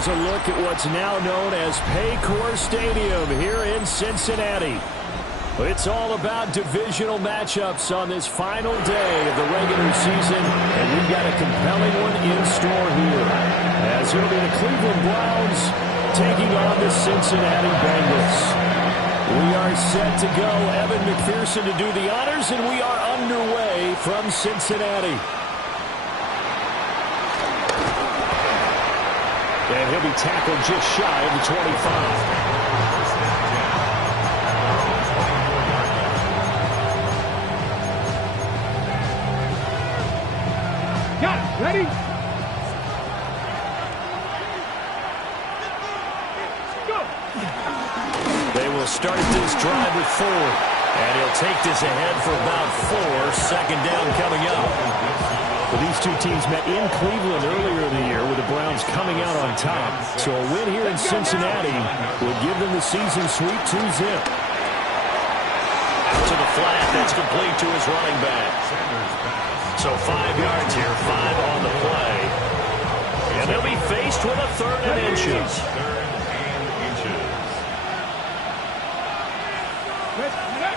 here's a look at what's now known as Paycor Stadium here in Cincinnati. It's all about divisional matchups on this final day of the regular season, and we've got a compelling one in store here, as it'll be the Cleveland Browns taking on the Cincinnati Bengals. We are set to go. Evan McPherson to do the honors, and we are underway from Cincinnati. And he'll be tackled just shy of the 25. Got it. Ready? Go. They will start this drive with Ford. And he'll take this ahead for about 4. Second down coming up. Well, these two teams met in Cleveland earlier in the year with the Browns coming out on top. So a win here in Cincinnati will give them the season sweep 2-zip. Out to the flat. That's complete to his running back. So 5 yards here, 5 on the play. And they'll be faced with a 3rd and inches.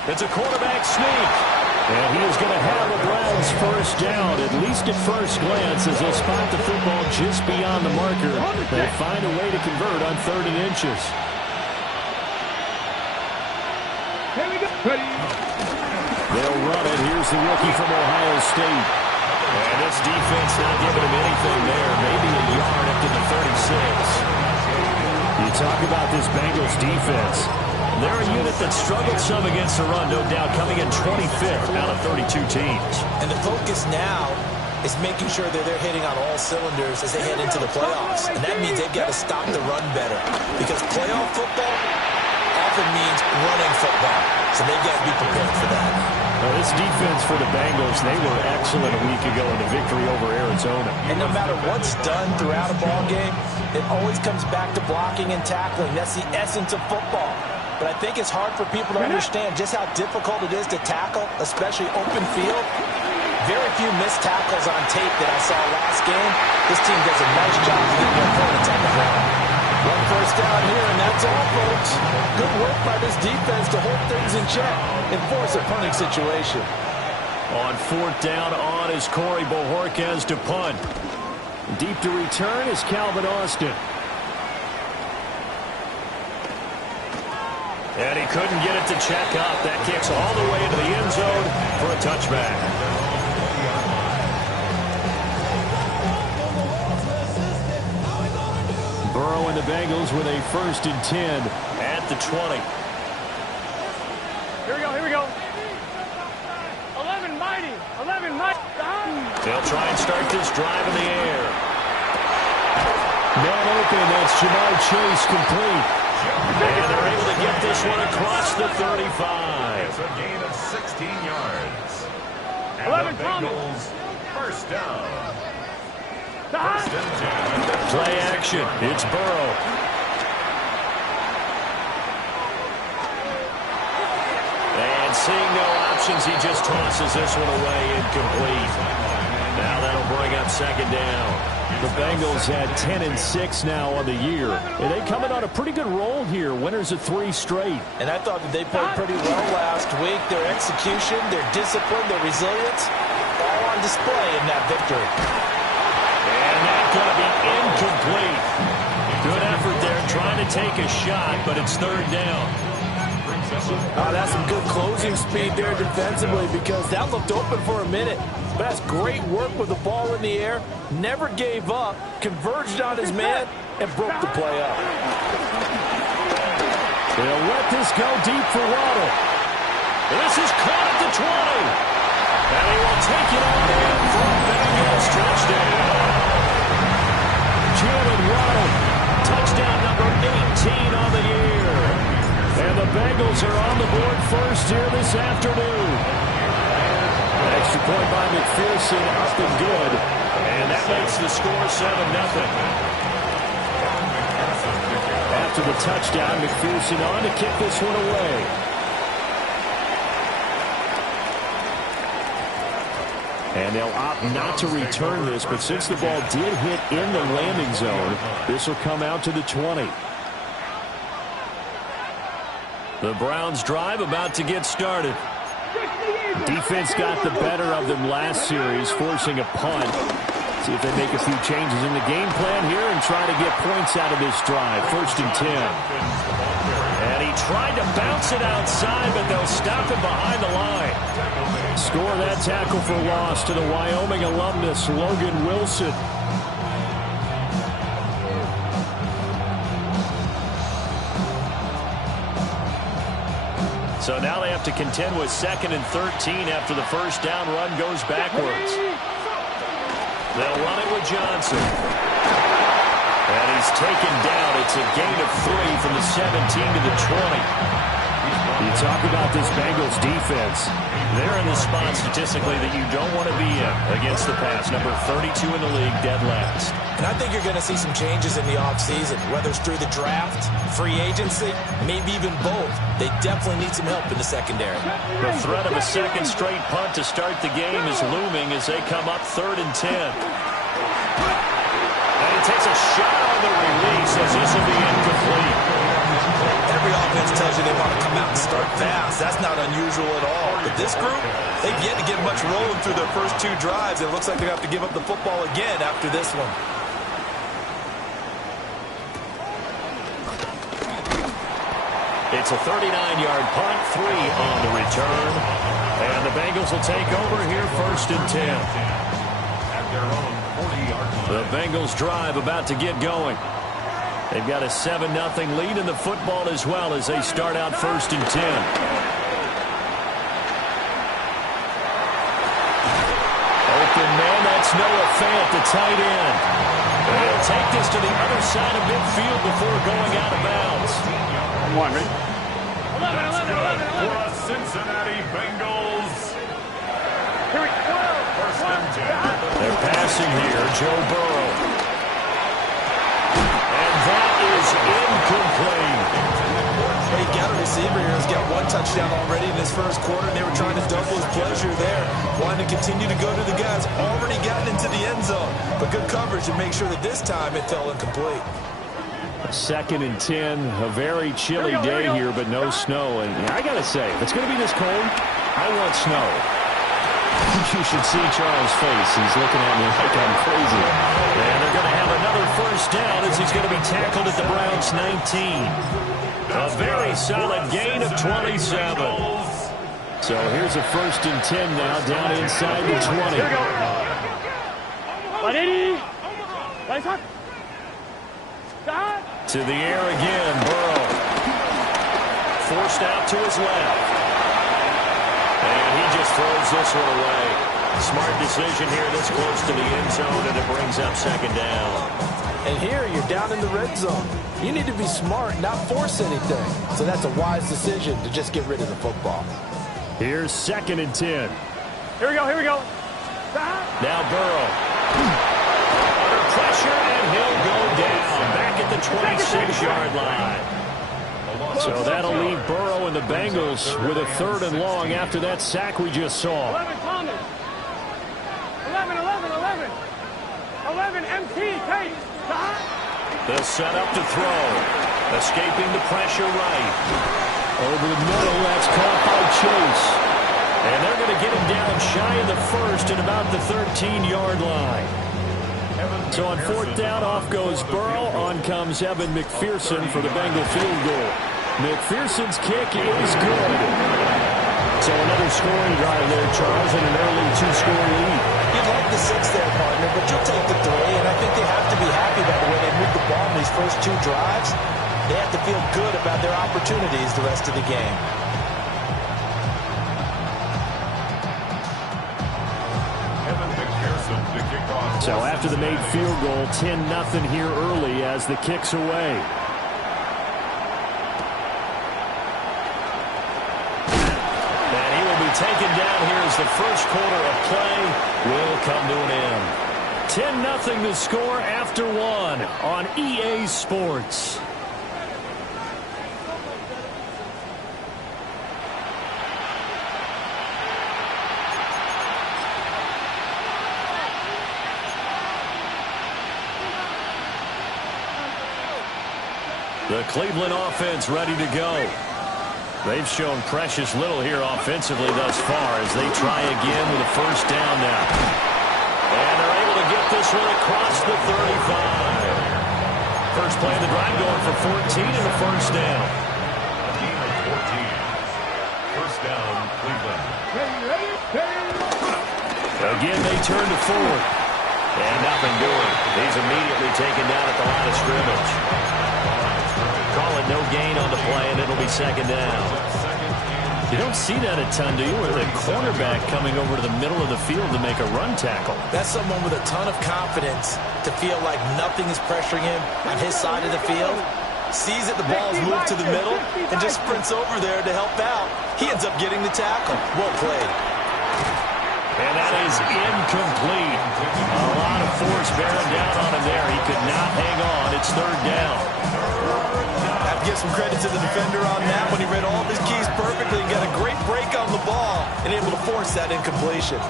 It's a quarterback sneak. And he is going to have a Browns first down, at least at first glance, as they'll spot the football just beyond the marker. They find a way to convert on 3rd and inches. Here we go. Ready. They'll run it. Here's the rookie from Ohio State. And this defense not giving him anything there. Maybe a yard up to the 36. You talk about this Bengals defense. They're a unit that struggled some against the run, no doubt, coming in 25th out of 32 teams. And the focus now is making sure that they're hitting on all cylinders as they head into the playoffs. And that means they've got to stop the run better. Because playoff football often means running football. So they've got to be prepared for that. Well, this defense for the Bengals, they were excellent a week ago in the victory over Arizona. And no matter what's done throughout a ball game, it always comes back to blocking and tackling. That's the essence of football. But I think it's hard for people to understand just how difficult it is to tackle, especially open field. Very few missed tackles on tape that I saw last game. This team does a nice job of getting their opponents on the ground. 1 first down here, and that's all, folks. Good work by this defense to hold things in check and force a punting situation. On 4th down on is Corey Bojorquez to punt. Deep to return is Calvin Austin. And he couldn't get it to check up. That kicks all the way into the end zone for a touchback. Burrow and the Bengals with a 1st and 10 at the 20. Here we go. Here we go. 11 mighty. 11 mighty. They'll try and start this drive in the air. Man open. That's Jamar Chase complete. And they're able to get this one across the 35. It's a gain of 16 yards. And 11 the Bengals first down. First and 10. Play action. It's Burrow. And seeing no options, he just tosses this one away incomplete. Now that'll bring up 2nd down. The Bengals at 10-6 now on the year. And they come in on a pretty good roll here. Winners of 3 straight. And I thought that they played pretty well last week. Their execution, their discipline, their resilience, all on display in that victory. And that's going to be incomplete. Good effort there trying to take a shot, but it's 3rd down. Oh, that's some good closing speed there defensively because that looked open for a minute. But that's great work with the ball in the air. Never gave up, converged on his man, and broke the play up. They'll let this go deep for Waddle. This is caught at the 20. And he will take it on in for a Bengals touchdown. Jalen Waddle, touchdown number 18 on the year. And the Bengals are on the board first here this afternoon. Extra point by McPherson, up and good. And that makes the score 7-0. After the touchdown, McPherson on to kick this one away. And they'll opt not to return this, but since the ball did hit in the landing zone, this will come out to the 20. The Browns drive about to get started. Defense got the better of them last series, forcing a punt. See if they make a few changes in the game plan here and try to get points out of this drive. 1st and 10. And he tried to bounce it outside, but they'll stop him behind the line. Score that tackle for loss to the Wyoming alumnus, Logan Wilson. So now they have to contend with 2nd and 13 after the first down run goes backwards. They'll run it with Johnson. And he's taken down. It's a gain of 3 from the 17 to the 20. You talk about this Bengals defense. They're in the spot statistically that you don't want to be in against the pass. Number 32 in the league, dead last. And I think you're going to see some changes in the offseason, whether it's through the draft, free agency, maybe even both. They definitely need some help in the secondary. The threat of a second straight punt to start the game is looming as they come up 3rd and 10. And he takes a shot on the release as this will be incomplete. Every offense tells you they want to come out and start fast. That's not unusual at all. But this group, they've yet to get much rolling through their first 2 drives. It looks like they're going to have to give up the football again after this one. It's a 39-yard punt, 3 on the return. And the Bengals will take over here 1st and 10. At their own 40-yard line. The Bengals drive about to get going. They've got a 7-0 lead in the football as well as they start out 1st and 10. Open man, that's Noah Fant, the tight end. They'll take this to the other side of midfield before going out of bounds. 1, ready? 11. For the Cincinnati Bengals. Here we go. 1st and 10. They're passing here, Joe Burrow. That is incomplete. Hey, got a receiver here who's got 1 touchdown already in his first quarter, and they were trying to double his pleasure there. Wanting to continue to go to the guys already gotten into the end zone. But good coverage to make sure that this time it fell incomplete. 2nd and 10, a very chilly day here, but no snow. And I got to say, if it's going to be this cold, I want snow. You should see Charles' face. He's looking at me like I'm crazy. And they're going to have another first down as he's going to be tackled at the Browns' 19. A very solid gain of 27. So here's a 1st and 10 now down inside the 20. Here we go. 180. To the air again, Burrow. Forced out to his left. And he just throws this one away. Smart decision here this close to the end zone, and it brings up 2nd down. And here you're down in the red zone. You need to be smart, not force anything. So that's a wise decision to just get rid of the football. Here's 2nd and 10. Here we go. Now Burrow. Under pressure, and he'll go down. Back at the 26-yard line. So that'll leave Burrow and the Bengals with a 3rd and long after that sack we just saw. 11 Thomas. 11 MT. Take. The setup to throw. Escaping the pressure right. Over the middle, that's caught by Chase. And they're going to get him down shy of the 1st at about the 13-yard line. So on 4th down, off goes Burrow. On comes Evan McPherson for the Bengal field goal. McPherson's kick is good. So another scoring drive there, Charles, and an early 2-score lead. You'd like the 6 there, partner, but you'll take the 3. And I think they have to be happy about the way they moved the ball in these first 2 drives. They have to feel good about their opportunities the rest of the game. So after the made field goal, 10-0 here early as the kick's away. And he will be taken down here as the first quarter of play will come to an end. 10-0 the score after 1 on EA Sports. The Cleveland offense ready to go. They've shown precious little here offensively thus far as they try again with a first down now. And they're able to get this one across the 35. First play of the drive going for 14 and a first down. A gain of 14. First down, Cleveland. Again, they turn to Ford. And nothing doing. He's immediately taken down at the line of scrimmage. Call it no gain on the play, and it'll be second down. You don't see that a ton, do you? Where the cornerback coming over to the middle of the field to make a run tackle. That's someone with a ton of confidence to feel like nothing is pressuring him on his side of the field. Sees that the ball's moved to the middle and just sprints over there to help out. He ends up getting the tackle. Well played. And that is incomplete. A lot of force bearing down on him there. He could not hang on. It's third down. I have to give some credit to the defender on that when he read all of his keys perfectly and got a great break on the ball and able to force that incompletion.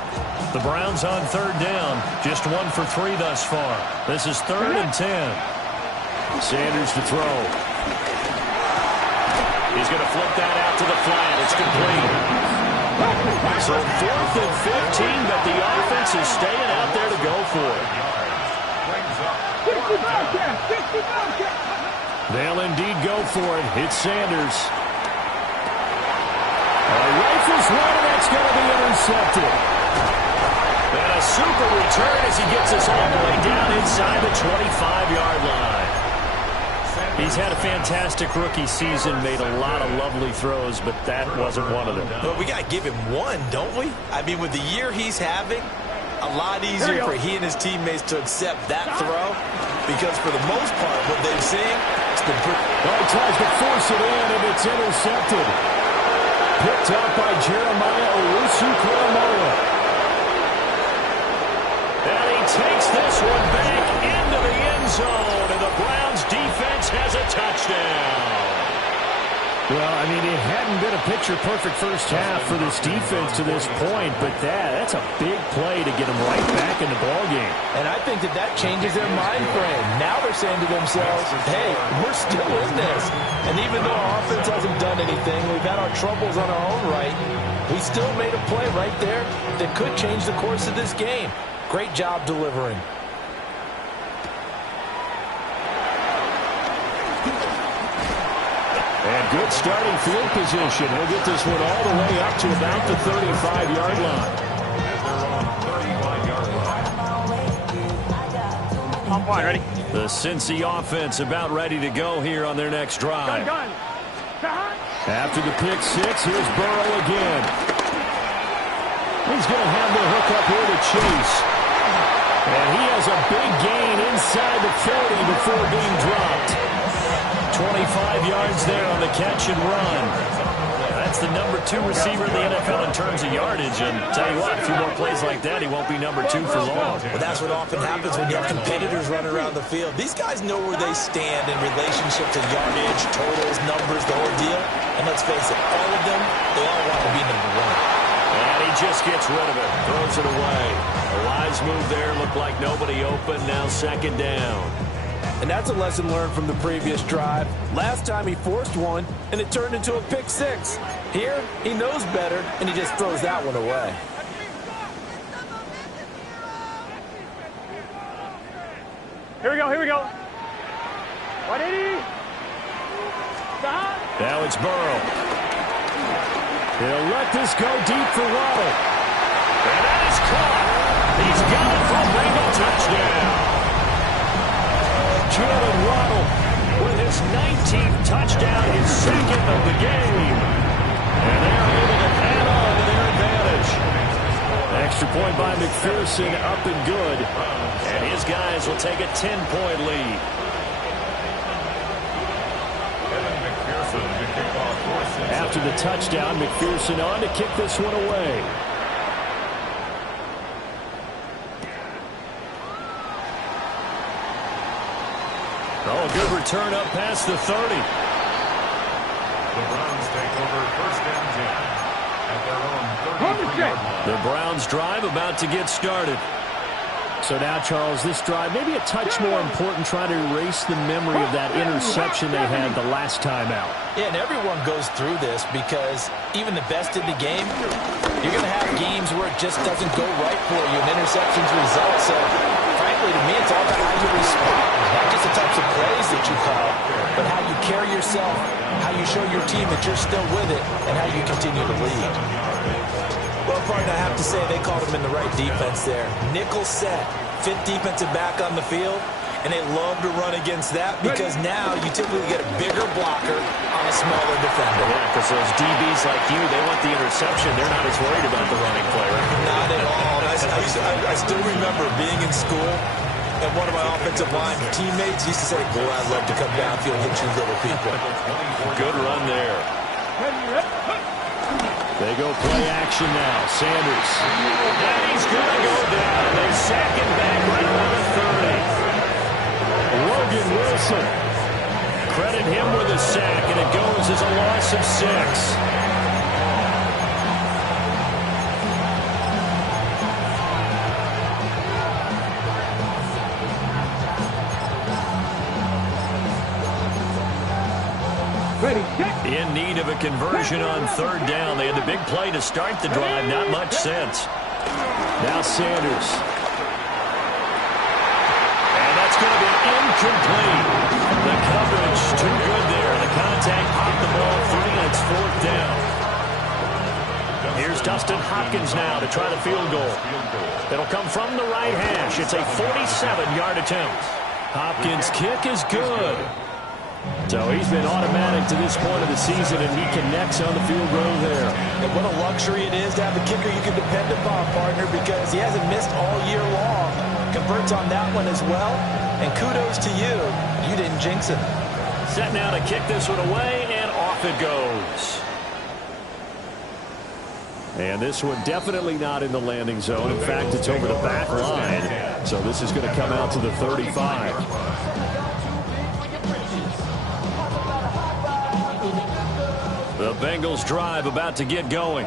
The Browns on third down. Just 1 for 3 thus far. This is 3rd and 10. Sanders to throw. He's going to flip that out to the flat. It's complete. So 4th and 15, but the offense is staying out there to go for it. They'll indeed go for it. It's Sanders. Rifles one, and that's going to be intercepted. And a super return as he gets us all the way down inside the 25-yard line. He's had a fantastic rookie season, made a lot of lovely throws, but that wasn't one of them. Well, we got to give him one, don't we? I mean, with the year he's having, a lot easier for he and his teammates to accept that throw because for the most part, what they've seen, it's been pretty... Well, he tries to force it in, and it's intercepted. Picked up by Jeremiah Owusu-Koramoah. And he takes this one back into the end zone, and the Browns defense has a touchdown. Well, I mean, it hadn't been a picture-perfect first half for this defense to this point, but that's a big play to get them right back in the ballgame. And I think that changes their mind frame. Now they're saying to themselves, hey, we're still in this. And even though our offense hasn't done anything, we've had our troubles on our own right, we still made a play right there that could change the course of this game. Great job delivering. And good starting field position. He'll get this one all the way up to about the 35-yard line. On point, ready? The Cincy offense about ready to go here on their next drive. Gun. After the pick six, here's Burrow again. He's going to have the hook up here to Chase. And he has a big gain inside the 40 before being dropped. 25 yards there on the catch and run. That's the number 2 receiver in the NFL in terms of yardage. And tell you what, a few more plays like that, he won't be number 2 for long. Well, that's what often happens when you have competitors running around the field. These guys know where they stand in relationship to yardage, totals, numbers, the whole deal. And let's face it, all of them, they all want to be number 1. And he just gets rid of it, throws it away. A wise move there, looked like nobody open, now second down. And that's a lesson learned from the previous drive. Last time he forced one, and it turned into a pick six. Here, he knows better, and he just throws that one away. Here we go. 180. Stop. Now it's Burrow. He'll let this go deep for Waddle. And that is caught. He's got it for a Bengal touchdown. Jalen Waddle with his 19th touchdown, his second of the game. And they're able to add on to their advantage. Extra point by McPherson, up and good. And his guys will take a 10-point lead. After the touchdown, McPherson on to kick this one away. Oh, a good return up past the 30. The Browns take over first and 10 at their own 33-yard line. The Browns drive about to get started. So now, Charles, this drive maybe a touch more important, trying to erase the memory of that interception they had the last time out. Yeah, and everyone goes through this because even the best in the game, you're going to have games where it just doesn't go right for you, and interceptions result. So, frankly, to me, it's all about how you respond, not just the types of plays that you call, but how you carry yourself, how you show your team that you're still with it, and how you continue to lead. Well, partner, I have to say they called him in the right defense there. Nickel set, fifth defensive back on the field, and they love to run against that because now you typically get a bigger blocker on a smaller defender. Yeah, because those DBs like you, they want the interception. They're not as worried about the running play, right? Not at all. I still remember being in school, and one of my offensive line teammates used to say, boy, I'd love to come downfield and hit you little people. Good run there. They go play action now. Sanders. And he's going to go down. They sack him back right on the 30. Logan Wilson. Credit him with a sack, and it goes as a loss of 6. In need of a conversion on third down. They had the big play to start the drive. Not much sense. Now Sanders. And that's going to be incomplete. The coverage too good there. The contact popped the ball free, and it's fourth down. Here's Dustin Hopkins now to try the field goal. It'll come from the right hash. It's a 47-yard attempt. Hopkins' kick is good. So he's been automatic to this point of the season, and he connects on the field goal there. And what a luxury it is to have a kicker you can depend upon, partner, because he hasn't missed all year long. Converts on that one as well, and kudos to you. You didn't jinx him. Set now to kick this one away, and off it goes. And this one definitely not in the landing zone. In fact, it's over the back line. So this is going to come out to the 35. The Bengals drive about to get going.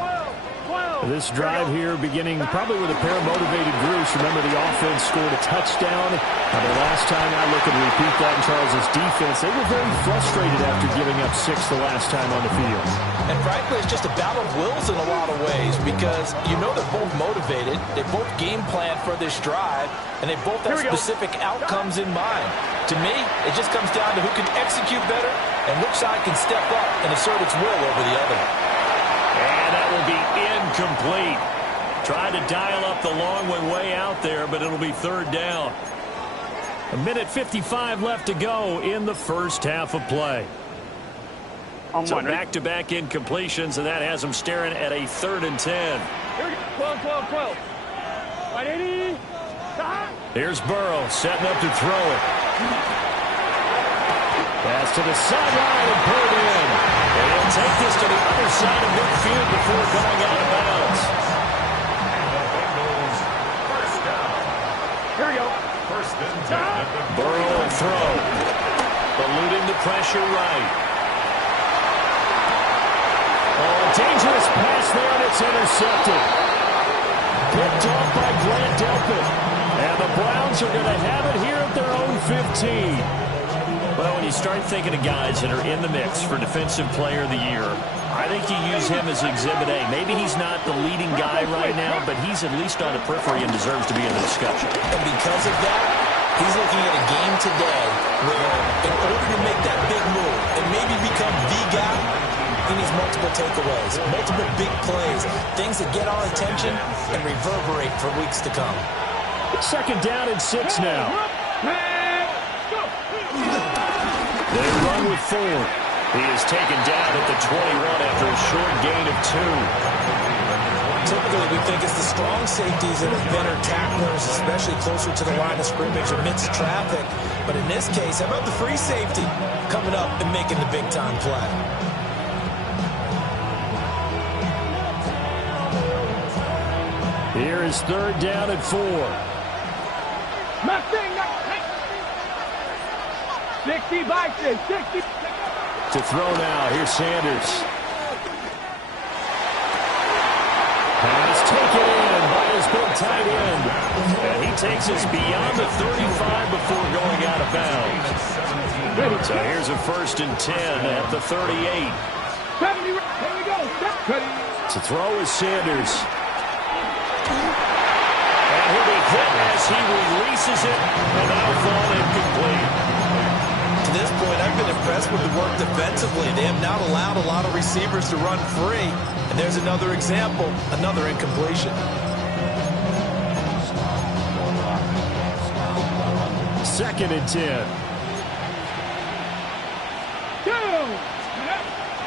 This drive here beginning probably with a pair of motivated groups. Remember, the offense scored a touchdown. The last time I look and repeat that in Charles' defense, they were very frustrated after giving up 6 the last time on the field. And frankly, it's just a battle of wills in a lot of ways because you know they're both motivated. They both game plan for this drive, and they both have specific outcomes in mind. To me, it just comes down to who can execute better and which side can step up and assert its will over the other. And that will be incomplete. Tried to dial up the long one way out there, but it'll be third down. 1:55 left to go in the first half of play. So back-to-back incompletions, and that has them staring at a 3rd and 10. 12. Right, 80. Here's Burrow setting up to throw it. Pass to the sideline and pulled in. And he'll take this to the other side of midfield before going out of bounds. Here we go. Burrow will throw. Eluding the pressure right. Oh, dangerous pass there, and it's intercepted. Picked off by Grant Delpit. And the Browns are going to have it here at their own 15. Well, when you start thinking of guys that are in the mix for Defensive Player of the Year, I think you use him as Exhibit A. Maybe he's not the leading guy right now, but he's at least on the periphery and deserves to be in the discussion. And because of that, he's looking at a game today where in order to make that big move and maybe become the guy, he needs multiple takeaways, multiple big plays, things that get our attention and reverberate for weeks to come. 2nd down and 6 now. They run with 4. He is taken down at the 21 after a short gain of 2. Typically, we think it's the strong safeties that have better tacklers, especially closer to the line of scrimmage amidst traffic. But in this case, how about the free safety coming up and making the big-time play? Here is 3rd down and 4. 60 by 60. To throw now. Here's Sanders. Pass taken in by his has been tight end. And he takes us beyond the 35 before going out of bounds. So here's a 1st and 10 at the 38. Here we go. To throw is Sanders. And he'll be hit as he releases it. And that'll fall incomplete. To this point, I've been impressed with the work defensively. They have not allowed a lot of receivers to run free. And there's another example, another incompletion. 2nd and 10.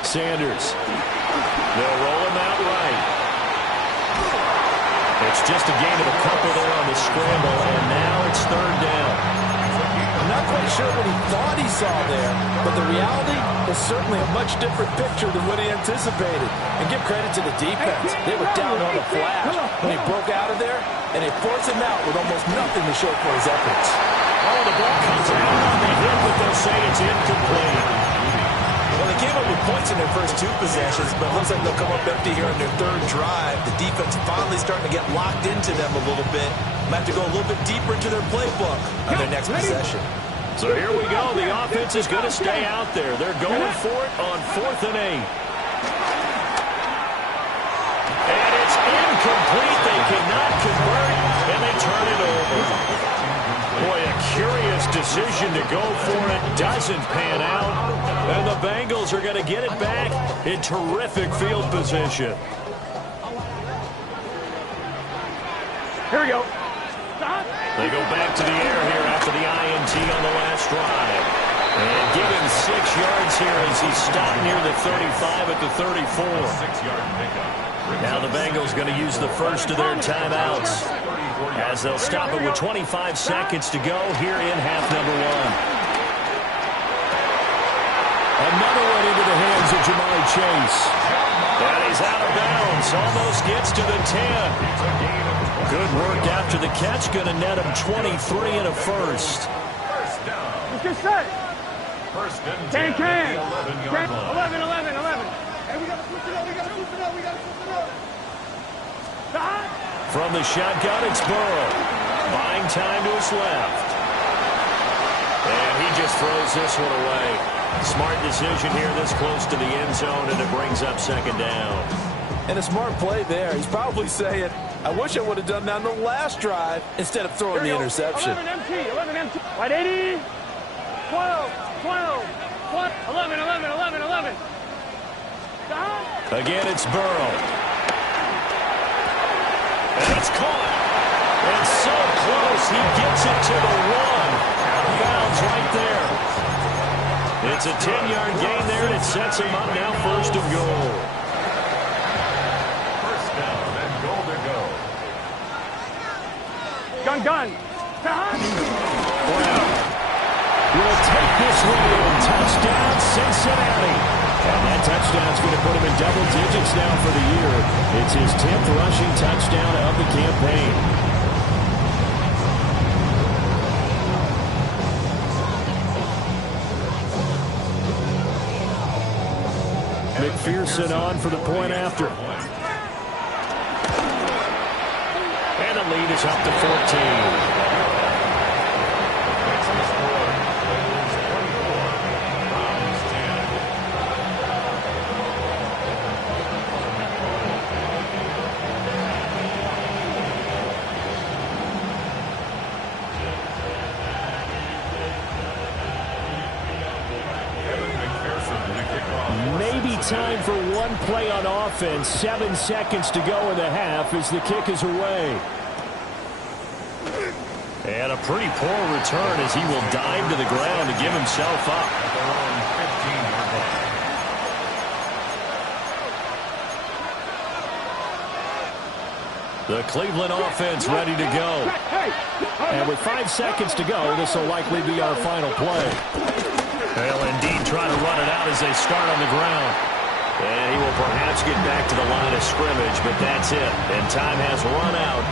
Sanders. They'll roll him out right. It's just a gain of a couple there on the scramble, and now it's 3rd down. I'm not quite sure what he thought he saw there, but the reality is certainly a much different picture than what he anticipated. And give credit to the defense. They were down on the flash when he broke out of there, and they forced him out with almost nothing to show for his efforts. Oh, the ball comes out on the hit, but they'll say it's incomplete. Well, they came up with points in their first 2 possessions, but it looks like they'll come up empty here on their 3rd drive. The defense finally starting to get locked into them a little bit. Might have to go a little bit deeper into their playbook on their next possession. So here we go. The offense is going to stay out there. They're going for it on 4th and 8. And it's incomplete. They cannot convert, and they turn it over. Boy, a curious decision to go for it. Doesn't pan out. And the Bengals are going to get it back in terrific field position. Here we go. They go back to the air here after the INT on the last drive. And give him 6 yards here as he's stopped near the 35 at the 34. 6-yard pickup. Now the Bengals going to use the first of their timeouts as they'll stop it with 25 seconds to go here in half number 1. Another one into the hands of Jamari Chase. And he's out of bounds. Almost gets to the 10. Good work after the catch. Going to net him 23 and a first. First down. Let's get set. 1st and 10. Can. 11-yard line. 11. Hey, we got to switch it up. From the shotgun, it's Burrow. Buying time to his left. And he just throws this one away. Smart decision here this close to the end zone, and it brings up 2nd down. And a smart play there. He's probably saying, I wish I would have done that on the last drive instead of throwing the interception. 11 MT. Right, 80. 12. 11. Again, it's Burrow. And it's caught. And so close. He gets it to the 1. Bounds right there. It's a 10-yard gain there, and it sets him up now 1st and goal. First down and goal to go. Gun. Brown will take this one in. Touchdown, Cincinnati. And that touchdown's going to put him in double digits now for the year. It's his 10th rushing touchdown of the campaign. McPherson on for the point after. And the lead is up to 14. Time for one play on offense. 7 seconds to go in the half as the kick is away. And a pretty poor return as he will dive to the ground to give himself up. The Cleveland offense ready to go. And with 5 seconds to go, this will likely be our final play. They'll indeed try to run it out as they start on the ground. And he will perhaps get back to the line of scrimmage, but that's it. And time has run out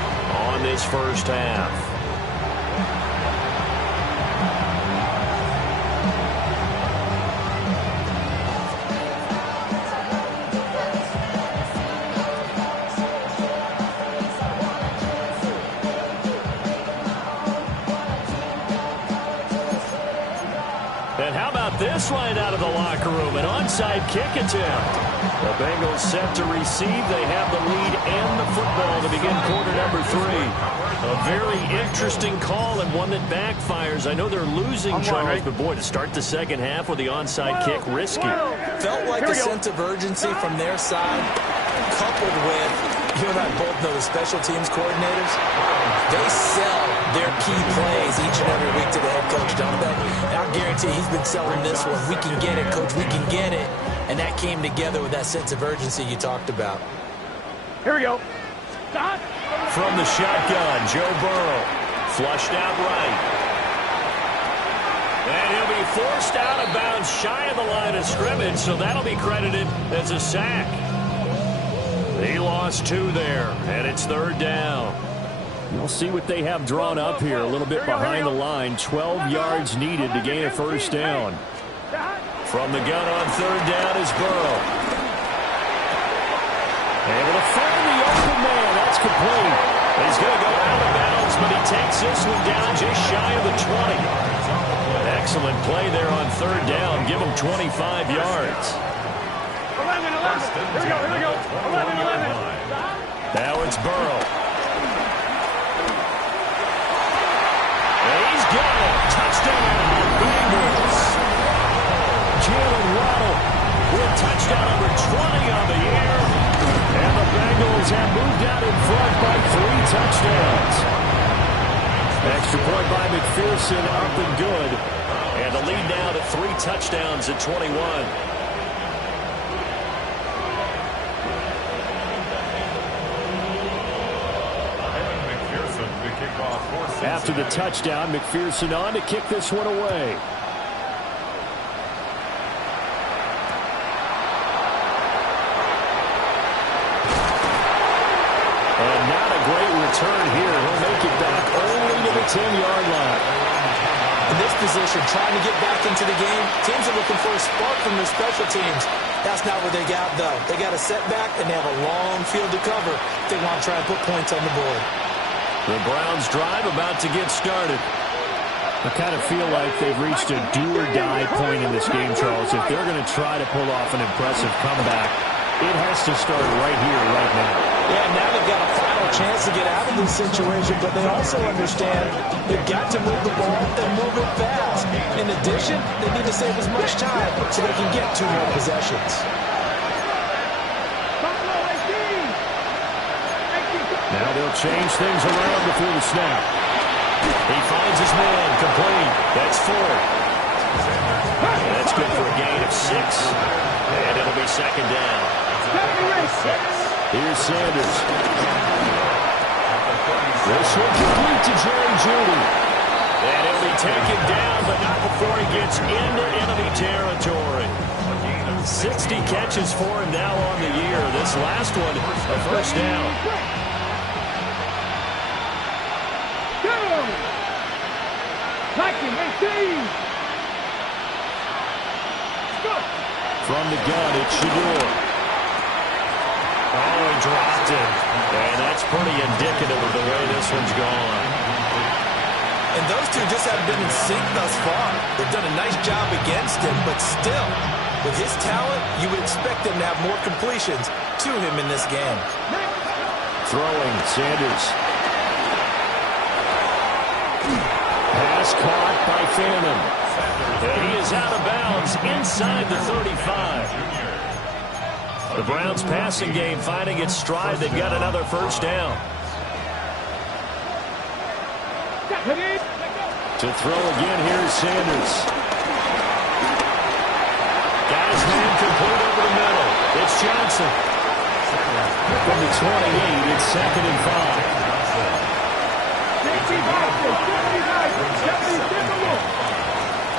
on this first half. out of the locker room. An onside kick attempt. The Bengals set to receive. They have the lead and the football to begin quarter number 3. A very interesting call and one that backfires. I know they're losing, Charles, but boy, to start the second half with the onside kick, risky. Felt like a sense of urgency from their side, coupled with, you and I both know the special teams coordinators, they sell their key plays each and every week to the head coach, don't they? And I'll guarantee he's been selling this one. We can get it, coach, we can get it. And that came together with that sense of urgency you talked about. Here we go. Stop. From the shotgun, Joe Burrow. Flushed out right. And he'll be forced out of bounds shy of the line of scrimmage, so that'll be credited as a sack. He lost 2 there, and it's third down. We'll see what they have drawn up here. A little bit behind the line. 12 yards needed to gain a first down. From the gun on third down is Burrow. Able to find the open man. That's complete. He's going to go out of bounds, but he takes this one down just shy of the 20. Excellent play there on third down. Give him 25 yards. 11. Here we go. 11. Now it's Burrow. And he's got it. Touchdown, Bengals. Jalen Waddle with touchdown number 20 on the year. And the Bengals have moved out in front by 3 touchdowns. Extra point by McPherson, up and good. And the lead now to 3 touchdowns at 21. After the touchdown, McPherson on to kick this one away. And not a great return here. He'll make it back only to the 10-yard line. In this position, trying to get back into the game, teams are looking for a spark from their special teams. That's not what they got, though. They got a setback, and they have a long field to cover if they want to try and put points on the board. The Browns drive about to get started. I kind of feel like they've reached a do-or-die point in this game, Charles. If they're going to try to pull off an impressive comeback, it has to start right here, right now. Yeah, now they've got a final chance to get out of this situation, but they also understand they've got to move the ball and move it fast. In addition, they need to save as much time so they can get 2 more possessions. Now they'll change things around before the snap. He finds his man, complete. That's 4. And that's good for a gain of 6. And it'll be second down. Here's Sanders. This one complete to Jerry Jeudy. And he'll be taken down, but not before he gets into enemy territory. 60 catches for him now on the year. This last one, a first down. From the gun, it's Shedeur. Oh, he dropped it. And that's pretty indicative of the way this one's gone. And those two just haven't been in sync thus far. They've done a nice job against him, but still, with his talent, you would expect them to have more completions to him in this game. Throwing, Sanders. Pass caught by Fannin. And he is out of bounds inside the 35. The Browns passing game finding its stride. They've got another first down. To throw again, here's Sanders. Got his man complete over the middle. It's Johnson. From the 28, it's 2nd and 5.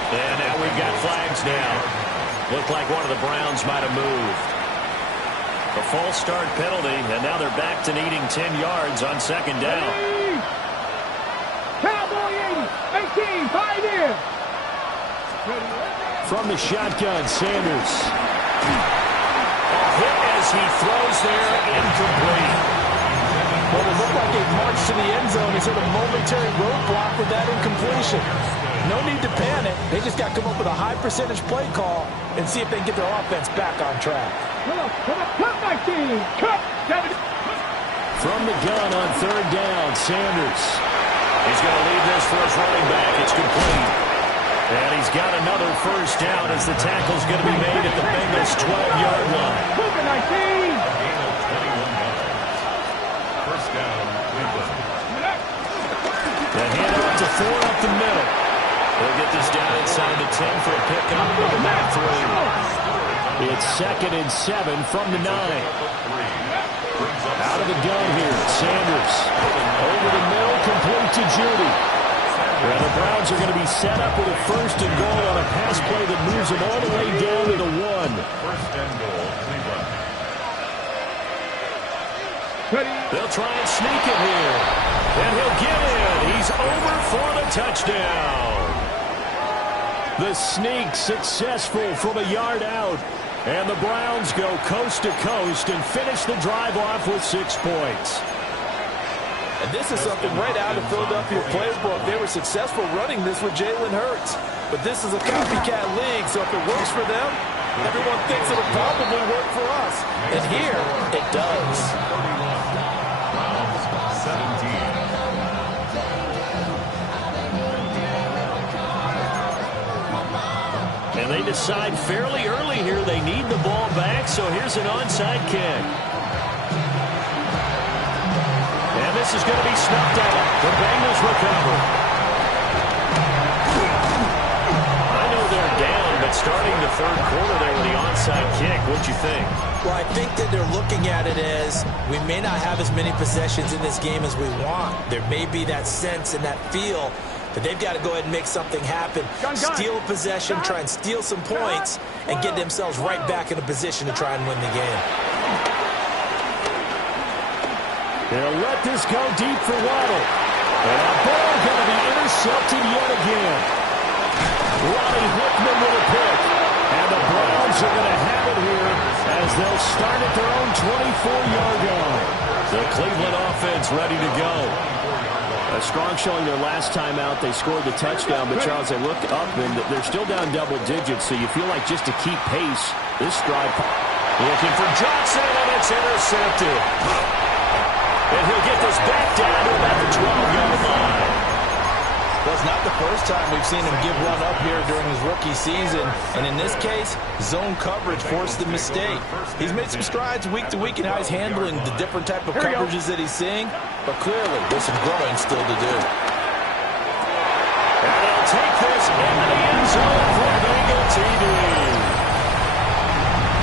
And now we've got flags now. Looked like one of the Browns might have moved. A false start penalty, and now they're back to needing 10 yards on second down. Cowboy 80, 18, 5 in. From the shotgun, Sanders. A hit as he throws there, incomplete. Well, it looked like they marched to the end zone and hit a momentary roadblock with that incompletion. No need to panic. They just got to come up with a high percentage play call and see if they can get their offense back on track. From the gun on third down, Sanders. He's going to leave this for his running back. It's complete. And he's got another first down as the tackle's going to be made at the Bengals' 12-yard line. First down, Cleveland. The handoff to Ford up the middle. They'll get this down inside the 10 for a pickup of about 3. It's 2nd and 7 from the 9. Out of the gun here, Sanders. Over the middle, complete to Judy. Well, the Browns are going to be set up with a first and goal on a pass play that moves them all the way down to the 1. First and goal, Cleveland. They'll try and sneak it here. And he'll get in. He's over for the touchdown. The sneak successful from a yard out. And the Browns go coast to coast and finish the drive off with 6 points. And this is something right out of Philadelphia playbook. They were successful running this with Jalen Hurts. But this is a copycat league, so if it works for them, everyone thinks it'll probably work for us. And here, it does. Browns 17. And they decide fairly early here they need the ball back, so here's an onside kick. And this is going to be snuffed out. The Bengals recover. I know they're down, but starting the third quarter there with the onside kick, what'd you think? Well, I think that they're looking at it as we may not have as many possessions in this game as we want. There may be that sense and that feel that they've got to go ahead and make something happen. Steal a possession, try and steal some points, and get themselves right back in a position to try and win the game. They'll let this go deep for Waddle. And a ball going to be intercepted yet again. Ronnie Hickman with a pick. And the Browns are going to have it here as they'll start at their own 24-yard line. The Cleveland offense ready to go. A strong showing their last time out. They scored the touchdown, but Charles, they look up and they're still down double digits, so you feel like just to keep pace, this drive. Looking for Johnson, and it's intercepted. And he'll get this back down to about the 12-yard line. Well, it's not the first time we've seen him give one up here during his rookie season. And in this case, zone coverage forced the mistake. He's made some strides week to week in how he's handling the different type of coverages that he's seeing. But clearly, there's some growing still to do. And he'll take this into the end zone for a Bengal TD.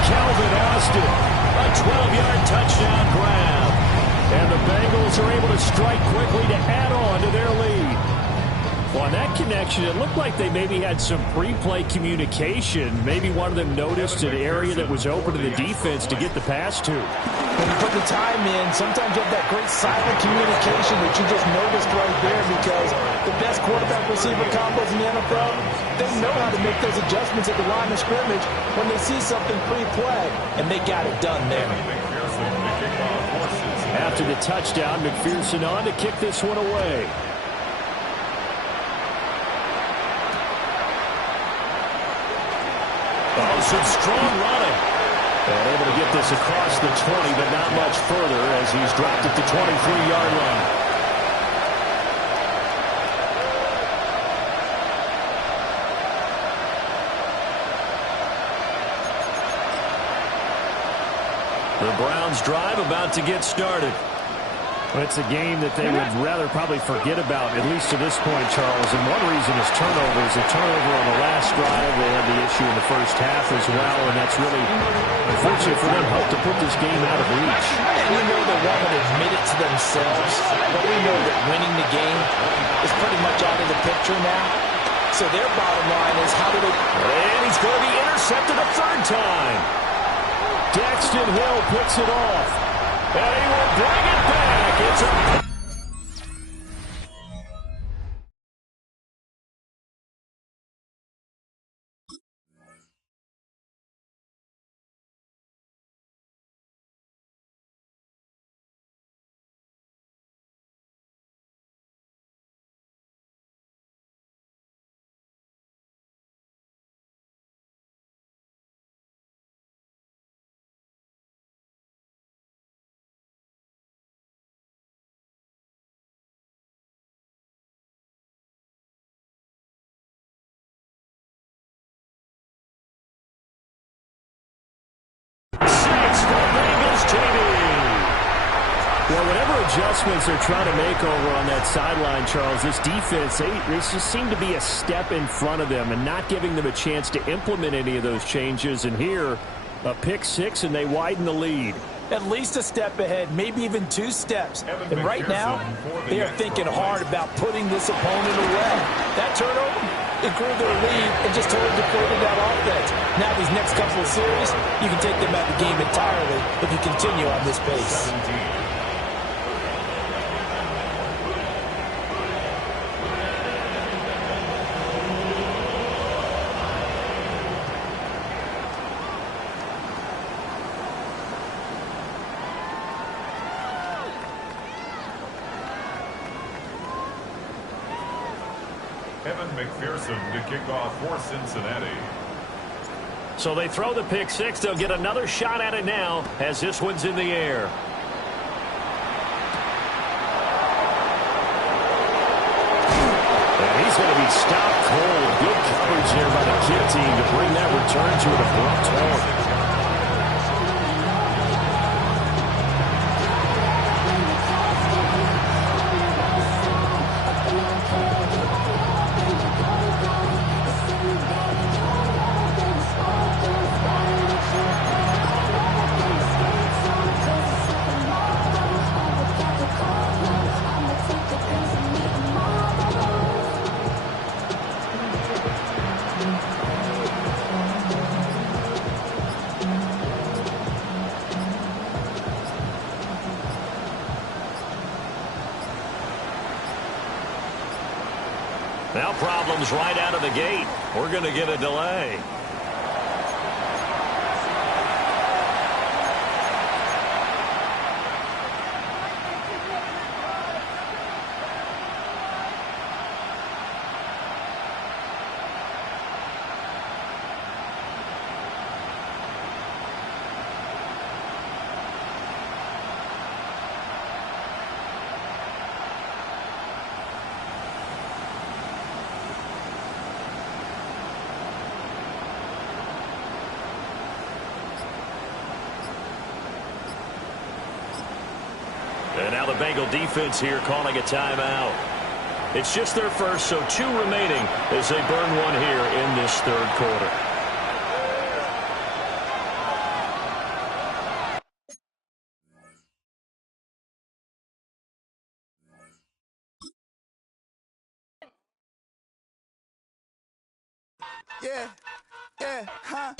Calvin Austin, a 12-yard touchdown grab. And the Bengals are able to strike quickly to add on to their lead. Well, on that connection, it looked like they maybe had some pre-play communication. Maybe one of them noticed an area that was open to the defense to get the pass to. When you put the time in, sometimes you have that great silent communication that you just noticed right there, because the best quarterback-receiver combos in the NFL, they know how to make those adjustments at the line of scrimmage when they see something pre-play, and they got it done there. After the touchdown, McPherson on to kick this one away. Oh, some strong running. And able to get this across the 20, but not much further as he's dropped at the 23-yard line. The Browns drive about to get started. Well, it's a game that they would rather probably forget about, at least to this point, Charles. And one reason is turnovers. A turnover on the last drive. They had the issue in the first half as well, and that's really, unfortunately for them, helped to put this game out of reach. And you know they want to admit it to themselves, but we know that winning the game is pretty much out of the picture now. So their bottom line is how do they... And he's going to be intercepted a third time. Daxton Hill picks it off. And he will bring it back. It's a Well, whatever adjustments they're trying to make over on that sideline, Charles, this defense, they just seem to be a step in front of them and not giving them a chance to implement any of those changes. And here, a pick six, and they widen the lead. At least a step ahead, maybe even 2 steps. And right now, they are thinking hard about putting this opponent away. That turnover, it grew their lead and just totally depleted that offense. Now these next couple of series, you can take them out of the game entirely if you continue on this pace. 17. Evan McPherson to kick off for Cincinnati. So they throw the pick six. They'll get another shot at it now as this one's in the air. And he's going to be stopped cold. Good coverage there by the kid team to bring that return to an abrupt halt. Now problems right out of the gate. We're going to get a delay. And now the Bengal defense here calling a timeout. It's just their first, so 2 remaining as they burn one here in this third quarter. Yeah, huh?